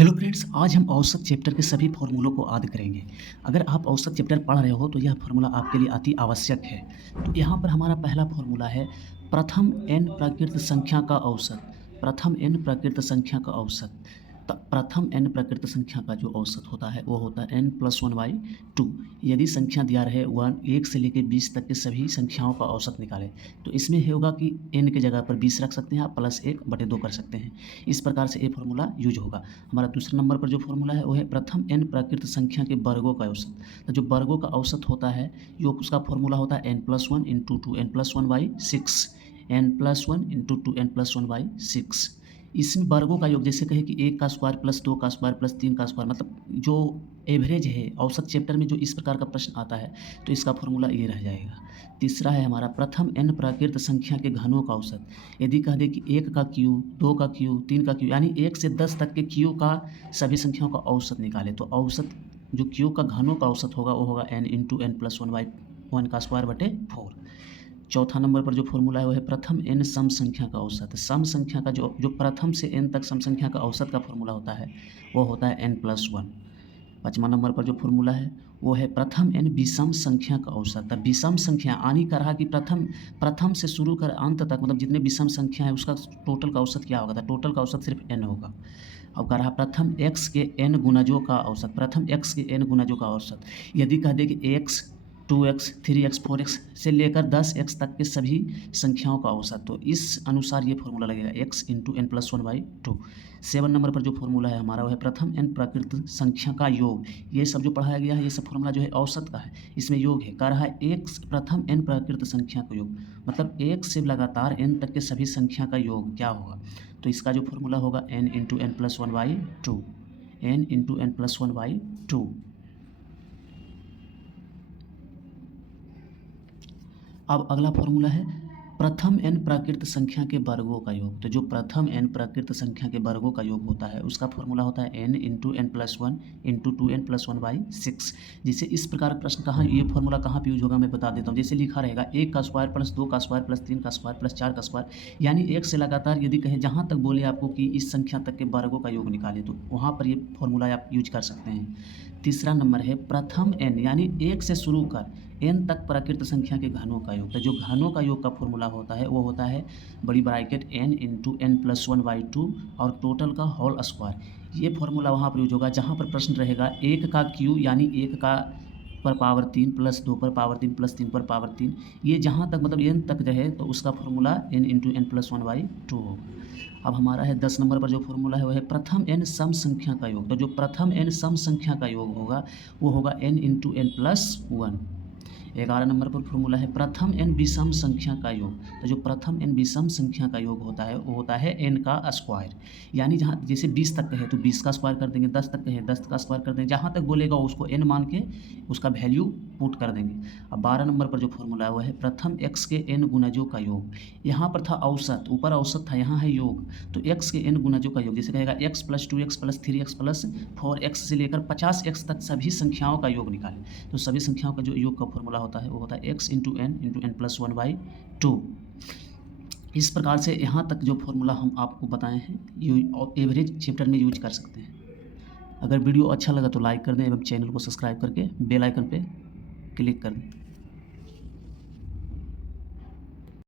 Hello friends, आज हम औसत चैप्टर के सभी फॉर्मूलों को याद करेंगे। अगर आप औसत चैप्टर पढ़ रहे हो तो यह फॉर्मूला आपके लिए अति आवश्यक है। तो यहाँ पर हमारा पहला फॉर्मूला है प्रथम n प्राकृत संख्या का औसत। प्रथम n प्राकृत संख्या का औसत। प्रथम n प्राकृत संख्या का जो औसत होता है वो होता है n+1/2। यदि संख्या दिया रहे 1 से लेकर 20 तक के सभी संख्याओं का औसत निकालें तो इसमें होगा कि n की जगह पर 20 रख सकते हैं आप, +1/2 कर सकते हैं। इस प्रकार से ये फॉर्मूला यूज होगा। हमारा दूसरे नंबर पर जो फॉर्मूला है वो है प्रथम n प्राकृत संख्या के वर्गों का औसत। तो जो वर्गों का औसत होता है यो उसका फॉर्मूला होता है n+1 × 2 n+1/6। n+1 × 2 n+1/6। इसमें वर्गों का योग जैसे कहे कि 1 का स्क्वायर प्लस 2 का स्क्वायर प्लस 3 का स्क्वायर, मतलब जो एवरेज है औसत चैप्टर में जो इस प्रकार का प्रश्न आता है तो इसका फॉर्मूला ये रह जाएगा। तीसरा है हमारा प्रथम n प्राकृत संख्या के घनों का औसत। यदि कह दे कि 1 का क्यूब, 2 का क्यूब, 3 का क्यूब, यानी 1 से 10 तक के क्यूब का सभी संख्याओं का औसत निकाले तो औसत जो क्यूब का घनों का औसत होगा वो होगा n × n+1/1 का स्क्वायर बटे 4। चौथा नंबर पर जो फॉर्मूला है वो है प्रथम n सम संख्या का औसत। सम संख्या का जो प्रथम से n तक सम संख्या का औसत का फॉर्मूला होता है वो होता है n+1। पाँचवां नंबर पर जो फॉर्मूला है वो है प्रथम n विषम संख्या का औसत। तब विषम संख्या आनी कर रहा कि प्रथम से शुरू कर अंत तक, मतलब जितने विषम संख्या है उसका टोटल का औसत क्या होगा, तो टोटल का औसत सिर्फ n होगा। अब कह रहा प्रथम x के n गुणजों का औसत। प्रथम x के n गुणजों का औसत। यदि कह दे कि x, 2x, 3x, 4x से लेकर 10x तक के सभी संख्याओं का औसत, तो इस अनुसार ये फॉर्मूला लगेगा x × n+1/2। 7 नंबर पर जो फॉर्मूला है हमारा वो है प्रथम n प्राकृत संख्या का योग। ये सब जो पढ़ाया गया है ये सब फॉर्मूला जो है औसत का है, इसमें योग है। कह रहा है प्रथम n प्राकृत संख्या का योग, मतलब 1 से लगातार n तक के सभी संख्या का योग क्या होगा, तो इसका जो फॉर्मूला होगा n × n+1/2। n × n+1/2। अब अगला फॉर्मूला है प्रथम n प्राकृत संख्या के वर्गों का योग। तो जो प्रथम n प्राकृत संख्या के वर्गों का योग होता है उसका फॉर्मूला होता है n × n+1 × 2 n+1/6। जिसे इस प्रकार प्रश्न कहाँ ये फॉर्मूला कहाँ पे यूज होगा मैं बता देता हूँ। जैसे लिखा रहेगा 1 का स्क्वायर प्लस 2 का स्क्वायर प्लस 3 का स्क्वायर प्लस 4 का स्क्वायर, यानी 1 से लगातार यदि कहें जहाँ तक बोले आपको कि इस संख्या तक के वर्गों का योग निकाले तो वहाँ पर ये फॉर्मूला आप यूज कर सकते हैं। तीसरा नंबर है प्रथम n, यानी 1 से शुरू कर n तक प्राकृत संख्या के घनों का योग। तो जो घनों का योग का फॉर्मूला होता है वो होता है बड़ी ब्रैकेट n × n+1/2 और टोटल का होल स्क्वायर। ये फॉर्मूला वहाँ पर यूज होगा जहाँ पर प्रश्न रहेगा 1 का क्यू, यानी 1 का पर पावर 3 प्लस 2 पर पावर 3 प्लस 3 पर पावर 3, ये जहाँ तक मतलब n तक रहे तो उसका फॉर्मूला n × n+1/2 होगा। अब हमारा है 10 नंबर पर जो फॉर्मूला है वो है प्रथम n सम संख्या का योग। तो जो प्रथम n सम संख्या का योग होगा वो होगा n × n+1। 11 नंबर पर फॉर्मूला है प्रथम n विषम संख्या का योग। तो जो प्रथम n विषम संख्या का योग होता है वो होता है n का स्क्वायर, यानी जहाँ जैसे 20 तक कहे तो 20 का स्क्वायर कर देंगे, 10 तक कहे 10 का स्क्वायर कर देंगे, जहाँ तक बोलेगा उसको n मान के उसका वैल्यू पुट कर देंगे। अब 12 नंबर पर जो फॉर्मूला है वो है प्रथम x के n गुणजों का योग। यहाँ पर था औसत, ऊपर औसत था, यहाँ है योग, तो x के n गुणजों का योग जैसे कहेगा x + 2x + 3x + 4x से लेकर 50x तक सभी संख्याओं का योग निकालें। तो सभी संख्याओं का जो योग का फॉर्मूला होता है वो होता है x × n × n+1/2। इस प्रकार से यहाँ तक जो फॉर्मूला हम आपको बताए हैं ये एवरेज चैप्टर में यूज कर सकते हैं। अगर वीडियो अच्छा लगा तो लाइक कर दें एवं चैनल को सब्सक्राइब करके बेल आइकन पे क्लिक कर दें।